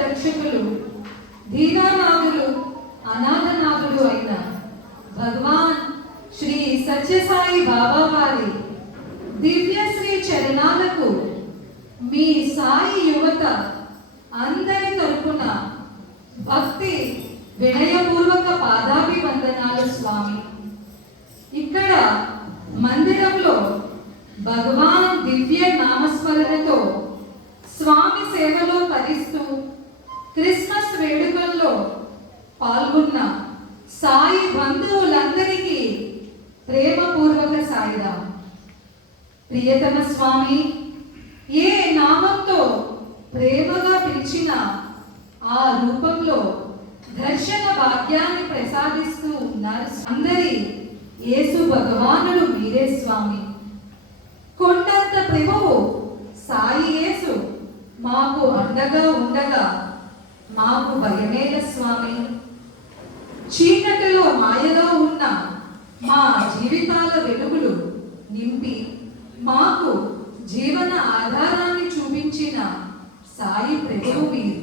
రక్షకులు దీనానాథులు అనాథనాథుడు అయిన భగవాన్ శ్రీ సత్యసాయి బాబా వారి దివ్యశ్రీ చరణాలకు మీ సాయి యువత అందరి తరపున భక్తి వినయపూర్వక పాదాభివందనాలు స్వామి. ఇక్కడ మందిరంలో భగవాన్ దివ్య నామస్మరణతో స్వామి సేవలో తరిస్తూ క్రిస్మస్ వేడుకల్లో పాల్గొన్న సాయి బంధువులందరికీ ప్రేమపూర్వక సాయిరాం. ప్రియతమ స్వామి ఏ నామంతో ప్రేమగా పిలిచిన ఆ రూపంలో దర్శన భాగ్యాన్ని ప్రసాదిస్తూ ఉన్నారు. అందరి యేసు భగవానుడు మీరే స్వామి. కొండంత ప్రభువు సాయి యేసు మాకు అండగా ఉండగా మాకు భయమేల స్వామి. చీకటిలో మాయలో ఉన్న మా జీవితాల వెలుగులు నింపి మాకు జీవన ఆధారాన్ని చూపించిన సాయి ప్రభువు మీరు.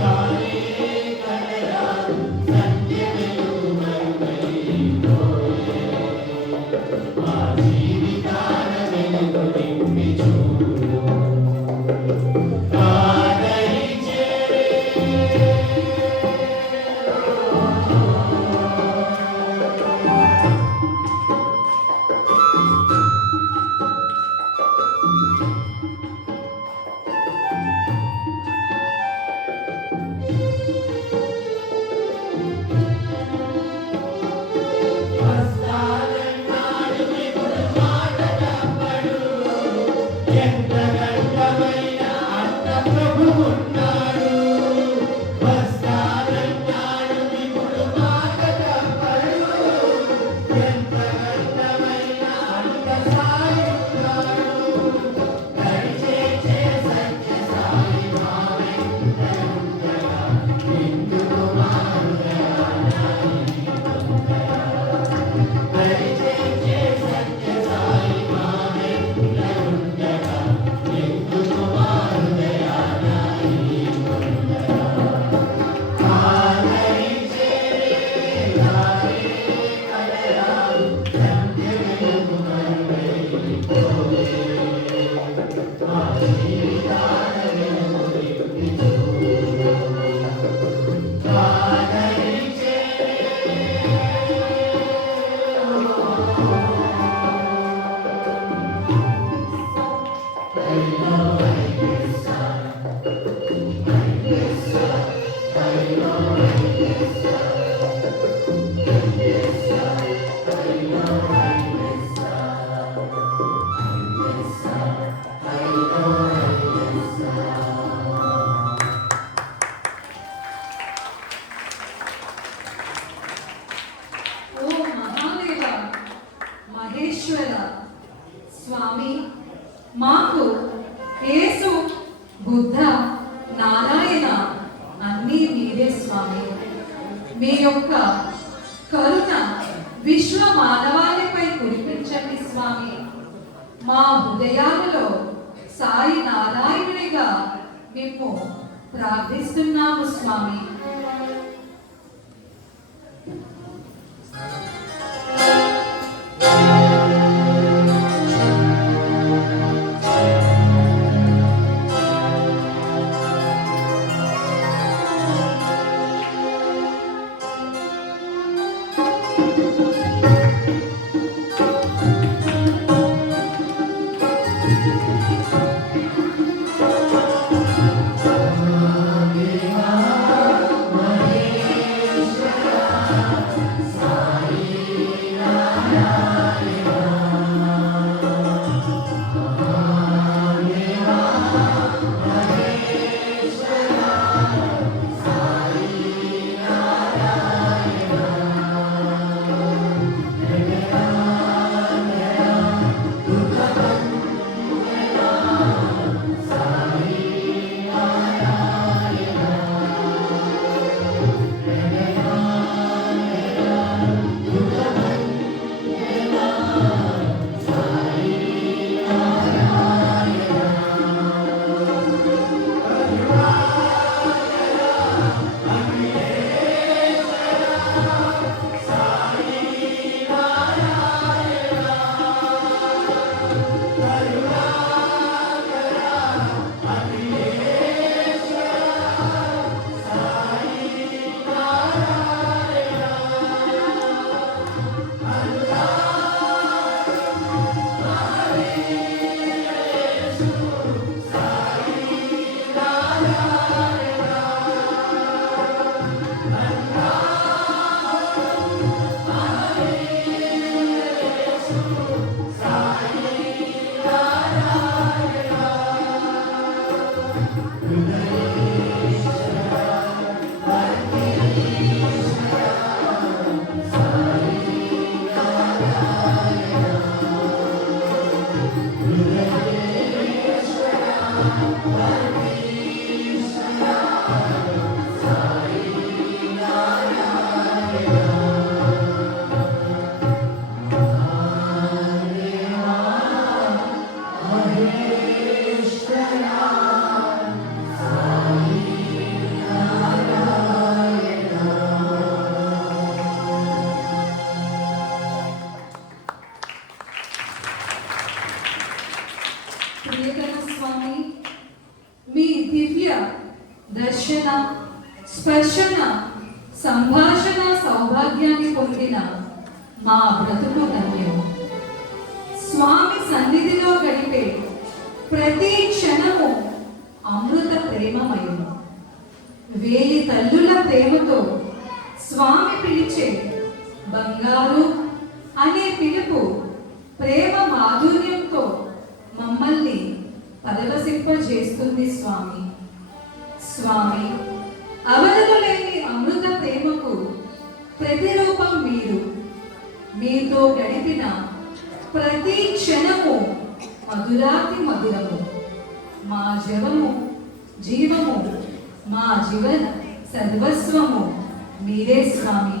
Hare ఓ మహాదేవ, మహేశ్వర స్వామి, మాకు యేసు, బుద్ధ, నారాయణ అన్నీ మీరే స్వామి. మీ యొక్క కరుణ విశ్వ మానవాళిపై కురిపించండి స్వామి. మా హృదయాలలో సాయి నారాయణునిగా మేము ప్రార్థిస్తున్నాము స్వామి. దర్శన స్పర్శన సంభాషణ సౌభాగ్యాన్ని పొందిన మా బ్రతుకు ధన్యం. స్వామి సన్నిధిలో గడిపే ప్రతి క్షణము అమృత ప్రేమమయం. వేయి తల్లుల ప్రేమతో స్వామి పిలిచే బంగారు అనే పిలుపు ప్రేమ మాధుర్యంతో మమ్మల్ని పరవశింపజేస్తుంది స్వామి. స్వామి, అవధులేని అమృత ప్రేమకు ప్రతిరూపం మీరు. మీతో గడిపిన ప్రతి క్షణము మధురాతి మధురము. మా జవము, జీవము, మా జీవన సర్వస్వము మీరే స్వామి.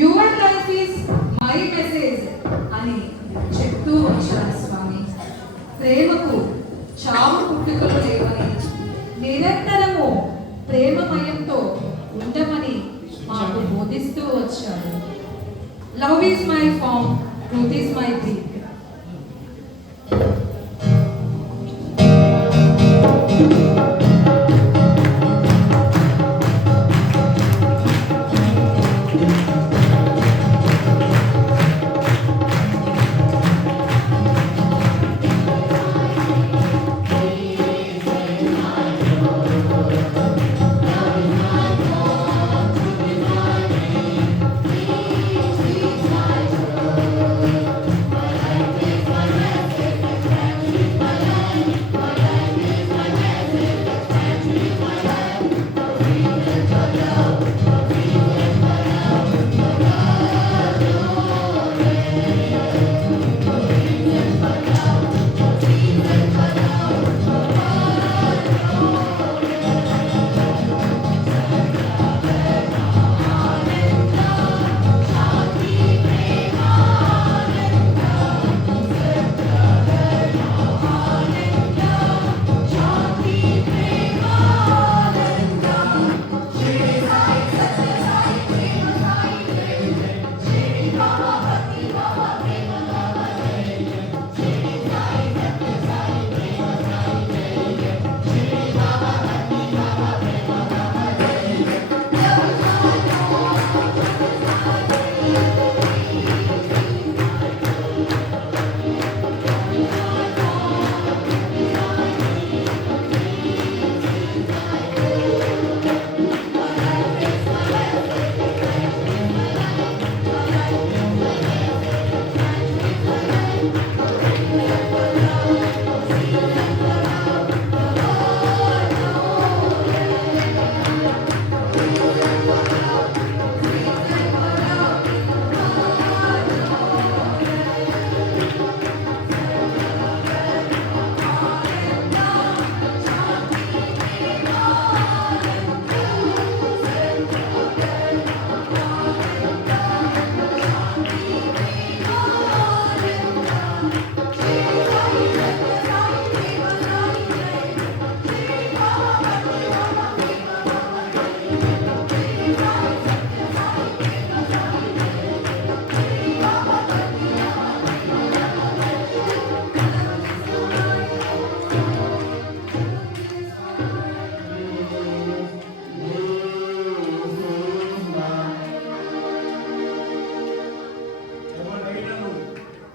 Your life is my message అని చెప్తూ వచ్చారు స్వామి. ప్రేమకు చావు పుట్టుకలు లేవని, నిరంతరము ప్రేమమయంతో ఉండమని వచ్చాడు. Love is my form, truth is my breath.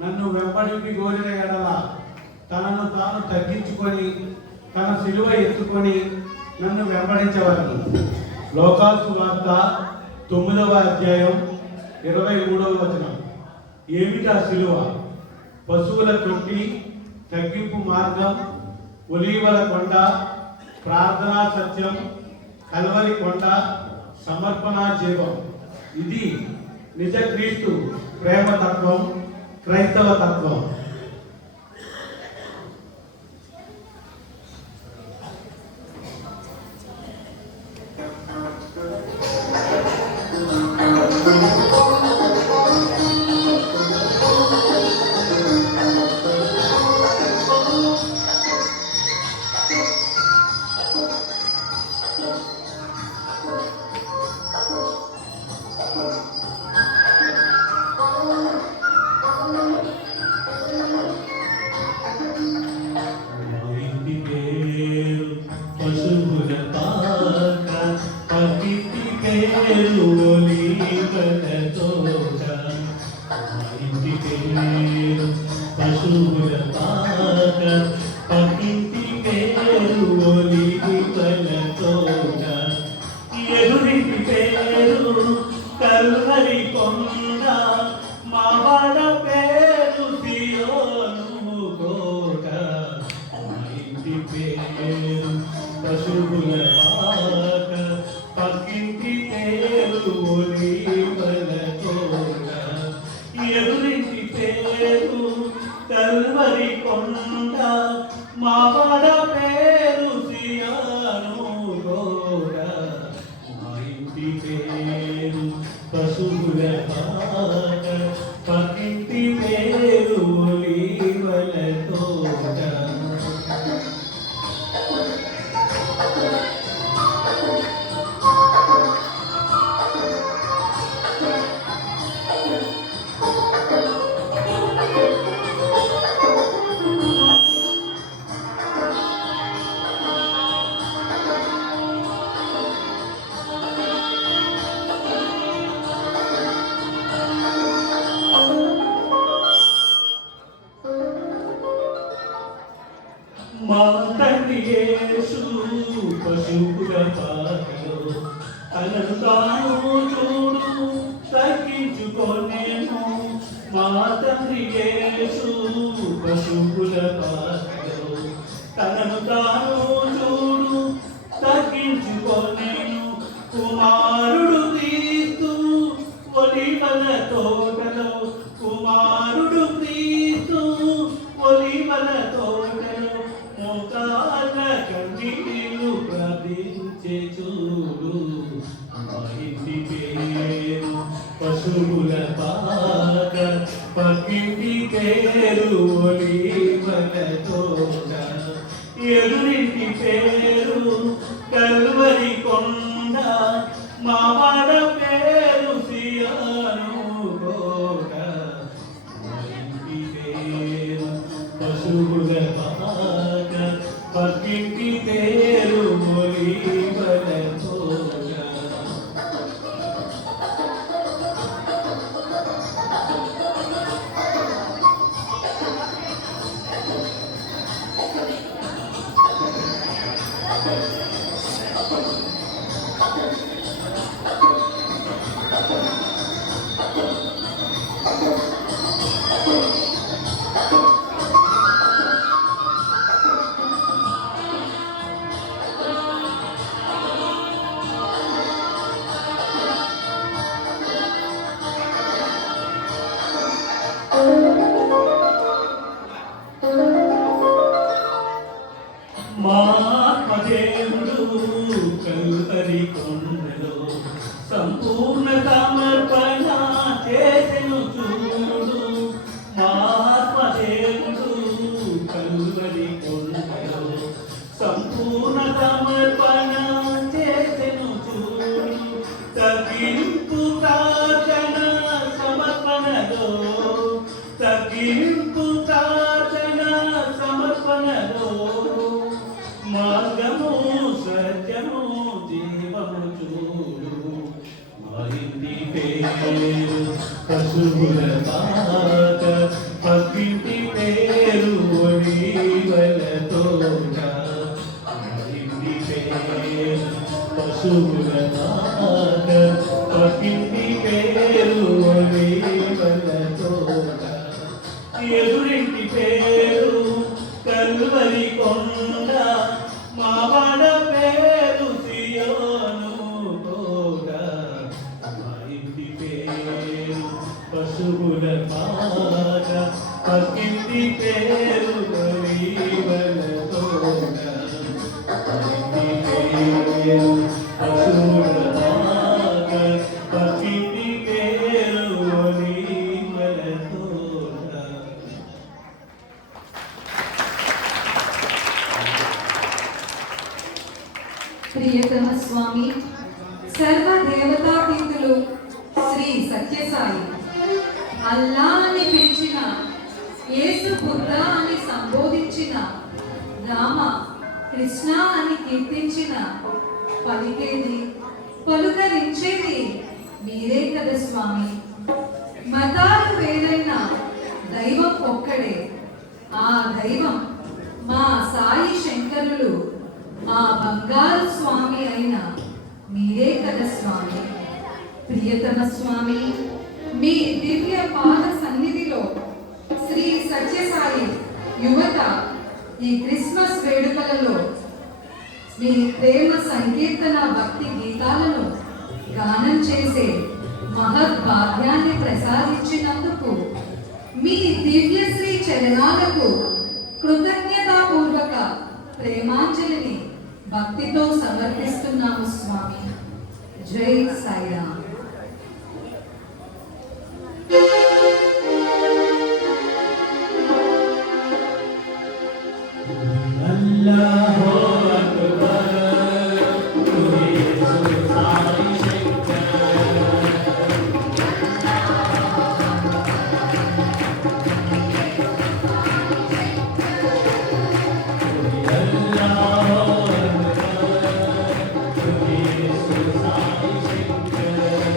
నన్ను వెంబడింపి కోరిన ఎడల తనను తాను తగ్గించుకొని తన సిలువ ఎత్తుకొని నన్ను వెంబడించవలను. లోకాసు వార్త 9వ అధ్యాయం 23వ వచనం. ఏమిటా సిలువ? పశువుల తొట్టి, తగ్గింపు మార్గం, ఒలీవల కొండ, ప్రార్థనా సత్యం, కల్వరి కొండ, సమర్పణ జీవం. ఇది నిజ క్రీస్తు ప్రేమతత్వం, క్రైస్తవ తత్వం. కల్వరి కొండ మావాడ పేరు సియోను కోట. మా ఇంటి పేరు పశువుల పాక, పక్కింటి పేరు ఒలీవల తోట. ఎదురింటి పేరు కల్వరి కొండ మావాడ పేరు సియోను కోట. మా ఇంటి పేరు పశువుల పాక, పక్కింటి పేరు ఒలీవల తోట. యేసు పశువుల పాకలో తనను తాను చూడు తగ్గించుకొనేమో మా తండ్రి యేసు పశువుల పాకలో తనను తాను చూడు తగ్గించుకొనేను కుమారుడు క్రీస్తు ఒలివల తోటలో కుమారుడు క్రీస్తు ఒలివల తోటలో మోకాళ్ళ కన్నీళ్ళు ప్రార్థించే చూడు మా ఇంటి పేరు పశువుల పాక పక్కింటి పేరు ఒలివల తోట ఎదురింటి పేరు కల్వరి కొండ మా వాడ పేరు సియాను కోట మా ఇంటి పేరు పశువుల పాక పక్కింటి పేరు ఒలివల తోట మా ఆత్మదేవుడు కల్వరి కొండలో సంపూర్ణ సమర్పణ చేసెను చూడు మా ఆత్మదేవుడు కల్వరి కొండలో సంపూర్ణ సమర్పణ చేసెను చూడు తగ్గింపు ప్రార్థన సమర్పణలో తగ్గింపు ప్రార్థన సమర్పణలో మార్గము సత్యము జీవము చూడు మా ఇంటి పేరు పశువుల పాక పక్కింటి పేరు ఒలివల తోట మా ఇంటి పేరు పశువుల పాక పక్కింటి పేరు ఒలివల తోట ఎదురింటి పేరు కల్వరి కొండ మా వాడ పేరు సియోను కోట మా ఇంటి పేరు పశువుల పాక పక్కింటి పేరు ఒలివల తోట మా ఇంటి పేరు పశువుల పాక పక్కింటి పేరు ఒలివల తోట. ప్రియతమ స్వామి సర్వదేవతాతీతులు శ్రీ సత్యసాయి అల్లా అని పిలిచిన యేసు బుద్ధ అని సంబోధించిన రామ కృష్ణ అని కీర్తించిన పలికేది పలుకరించేది మీరే కదా స్వామి. మతాలు వేరైన దైవం ఒక్కడే. ఆ దైవం మా సాయి శంకరులు ఆ బంగారు స్వామి అయిన మీరే కదా స్వామి. ప్రియతమ స్వామి మీ దివ్య పాద సన్నిధిలో శ్రీ సత్యసాయి యువత ఈ క్రిస్మస్ వేడుకలలో మీ ప్రేమ సంకీర్తన భక్తి గీతాలను గానం చేసే మహద్భాగ్యాన్ని ప్రసాదించినందుకు మీ దివ్యశ్రీ చరణాలకు కృతజ్ఞతాపూర్వక ప్రేమాంజలిని భక్తితో సమర్పిస్తున్నాము స్వామి. జై సాయిరామ్. అల్లాహు అక్బర్ యేసు సాయి శంకర్ అల్లాహు అక్బర్ యేసు సాయి శంకర్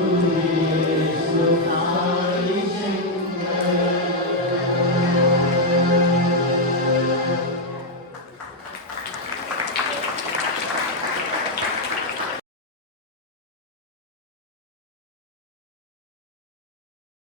యేసు